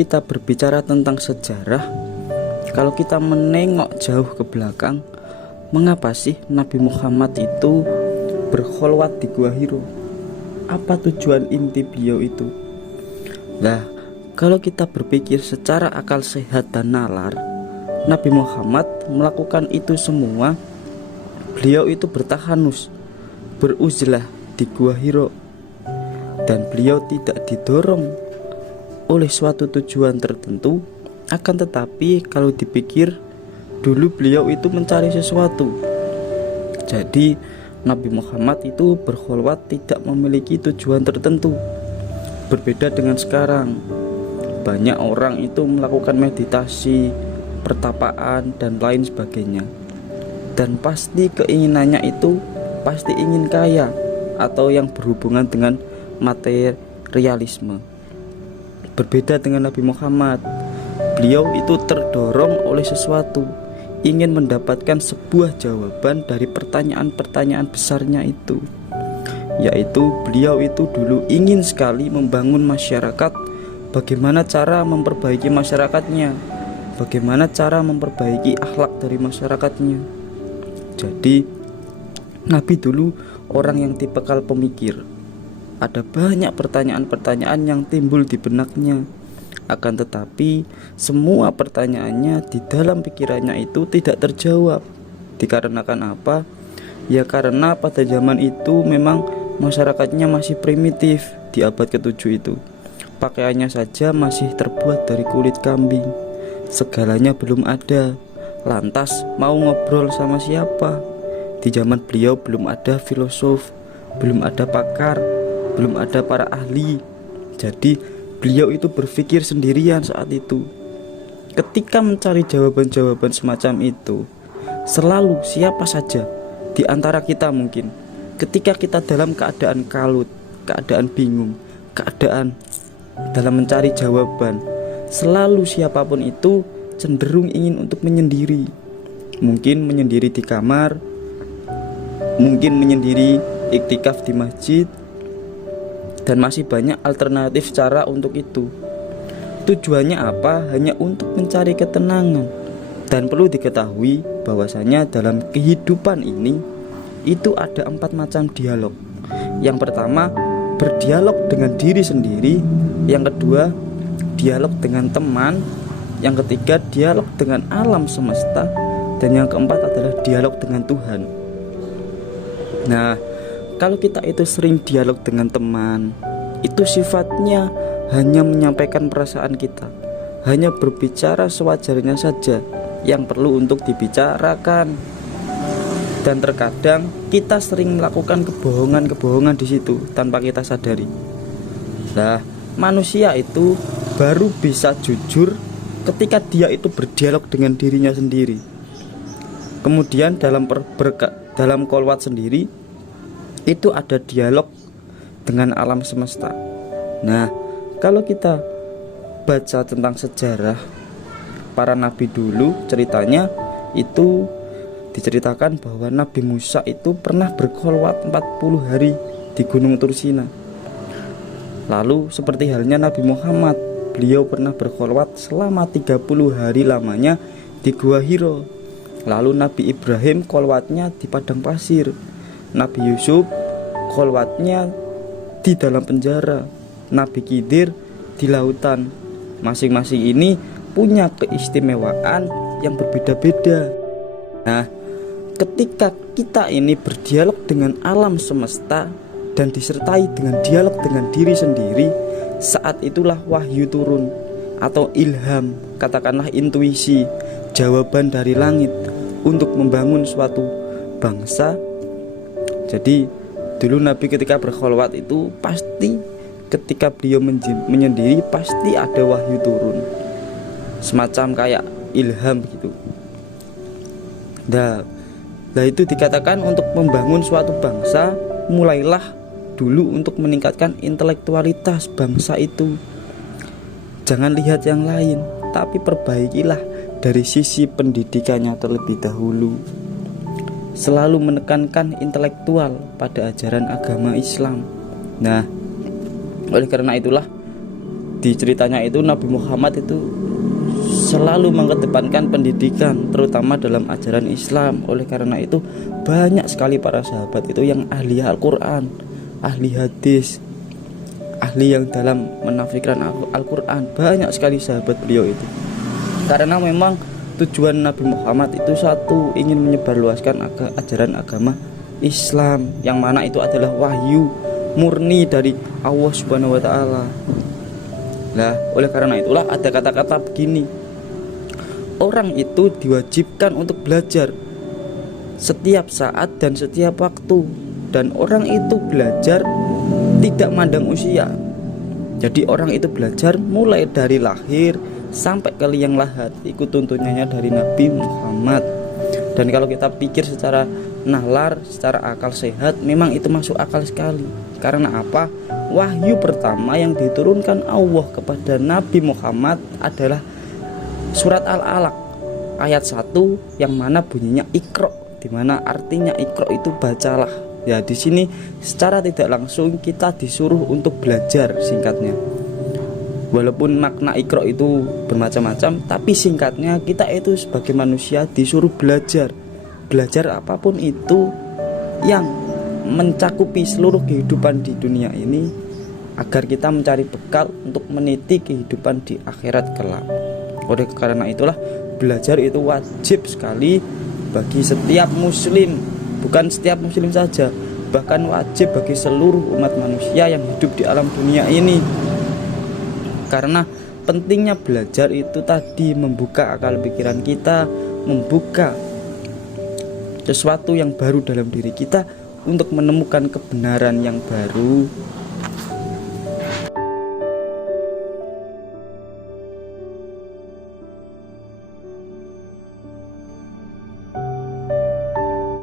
kita berbicara tentang sejarah, kalau kita menengok jauh ke belakang, mengapa sih Nabi Muhammad itu berkholwat di Gua Hiro? Apa tujuan inti beliau itu? Nah, kalau kita berpikir secara akal sehat dan nalar, Nabi Muhammad melakukan itu semua. Beliau itu bertahanus, beruzlah di Gua Hiro, dan beliau tidak didorong oleh suatu tujuan tertentu. Akan tetapi kalau dipikir, dulu beliau itu mencari sesuatu. Jadi Nabi Muhammad itu berkholwat tidak memiliki tujuan tertentu. Berbeda dengan sekarang, banyak orang itu melakukan meditasi, pertapaan, dan lain sebagainya. Dan pasti keinginannya itu pasti ingin kaya atau yang berhubungan dengan materialisme. Berbeda dengan Nabi Muhammad, beliau itu terdorong oleh sesuatu, ingin mendapatkan sebuah jawaban dari pertanyaan-pertanyaan besarnya itu, yaitu beliau itu dulu ingin sekali membangun masyarakat. Bagaimana cara memperbaiki masyarakatnya, bagaimana cara memperbaiki akhlak dari masyarakatnya. Jadi Nabi dulu orang yang tipikal pemikir. Ada banyak pertanyaan-pertanyaan yang timbul di benaknya. Akan tetapi semua pertanyaannya di dalam pikirannya itu tidak terjawab. Dikarenakan apa? Ya karena pada zaman itu memang masyarakatnya masih primitif. Di abad ke-7 itu pakaiannya saja masih terbuat dari kulit kambing. Segalanya belum ada. Lantas mau ngobrol sama siapa? Di zaman beliau belum ada filosof, belum ada pakar, belum ada para ahli. Jadi beliau itu berpikir sendirian saat itu. Ketika mencari jawaban-jawaban semacam itu, selalu siapa saja di antara kita mungkin, ketika kita dalam keadaan kalut, keadaan bingung, keadaan dalam mencari jawaban, selalu siapapun itu cenderung ingin untuk menyendiri. Mungkin menyendiri di kamar, mungkin menyendiri iktikaf di masjid, dan masih banyak alternatif cara untuk itu. Tujuannya apa? Hanya untuk mencari ketenangan. Dan perlu diketahui bahwasanya dalam kehidupan ini itu ada 4 macam dialog. Yang pertama, berdialog dengan diri sendiri. Yang kedua, dialog dengan teman. Yang ketiga, dialog dengan alam semesta. Dan yang keempat adalah dialog dengan Tuhan. Nah, kalau kita itu sering dialog dengan teman, itu sifatnya hanya menyampaikan perasaan kita, hanya berbicara sewajarnya saja yang perlu untuk dibicarakan. Dan terkadang kita sering melakukan kebohongan-kebohongan di situ tanpa kita sadari. Nah, manusia itu baru bisa jujur ketika dia itu berdialog dengan dirinya sendiri. Kemudian dalam kholwat sendiri itu ada dialog dengan alam semesta. Nah, kalau kita baca tentang sejarah para nabi dulu, ceritanya itu diceritakan bahwa Nabi Musa itu pernah berkholwat 40 hari di Gunung Tursina. Lalu seperti halnya Nabi Muhammad, beliau pernah berkholwat selama 30 hari lamanya di Gua Hiro. Lalu Nabi Ibrahim kholwatnya di padang pasir. Nabi Yusuf kholwatnya di dalam penjara. Nabi Khidir di lautan. Masing-masing ini punya keistimewaan yang berbeda-beda. Nah, ketika kita ini berdialog dengan alam semesta dan disertai dengan dialog dengan diri sendiri, saat itulah wahyu turun atau ilham, katakanlah intuisi, jawaban dari langit untuk membangun suatu bangsa. Jadi dulu Nabi ketika berkholwat itu pasti ketika beliau menyendiri pasti ada wahyu turun, semacam kayak ilham gitu. Nah, itu dikatakan untuk membangun suatu bangsa, mulailah dulu untuk meningkatkan intelektualitas bangsa itu. Jangan lihat yang lain, tapi perbaikilah dari sisi pendidikannya terlebih dahulu. Selalu menekankan intelektual pada ajaran agama Islam. Nah, oleh karena itulah di ceritanya itu Nabi Muhammad itu selalu mengedepankan pendidikan, terutama dalam ajaran Islam. Oleh karena itu banyak sekali para sahabat itu yang ahli Al-Quran, ahli hadis, ahli yang dalam menafikan Al-Quran. Banyak sekali sahabat beliau itu. Karena memang tujuan Nabi Muhammad itu satu, ingin menyebarluaskan ajaran agama Islam, yang mana itu adalah wahyu murni dari Allah Subhanahu wa taala. Nah, oleh karena itulah ada kata-kata begini, orang itu diwajibkan untuk belajar setiap saat dan setiap waktu, dan orang itu belajar tidak mandang usia. Jadi orang itu belajar mulai dari lahir sampai ke liang lahat. Ikut tuntunannya dari Nabi Muhammad. Dan kalau kita pikir secara nalar, secara akal sehat, memang itu masuk akal sekali. Karena apa? Wahyu pertama yang diturunkan Allah kepada Nabi Muhammad adalah surat Al-Alaq ayat 1 yang mana bunyinya Iqra, di mana artinya Iqra itu bacalah. Ya, di sini secara tidak langsung kita disuruh untuk belajar, singkatnya. Walaupun makna Iqra itu bermacam-macam, tapi singkatnya kita itu sebagai manusia disuruh belajar. Belajar apapun itu yang mencakupi seluruh kehidupan di dunia ini, agar kita mencari bekal untuk meniti kehidupan di akhirat kelak. Oleh karena itulah belajar itu wajib sekali bagi setiap muslim, bukan setiap muslim saja, bahkan wajib bagi seluruh umat manusia yang hidup di alam dunia ini. Karena pentingnya belajar itu tadi membuka akal pikiran kita, membuka sesuatu yang baru dalam diri kita untuk menemukan kebenaran yang baru,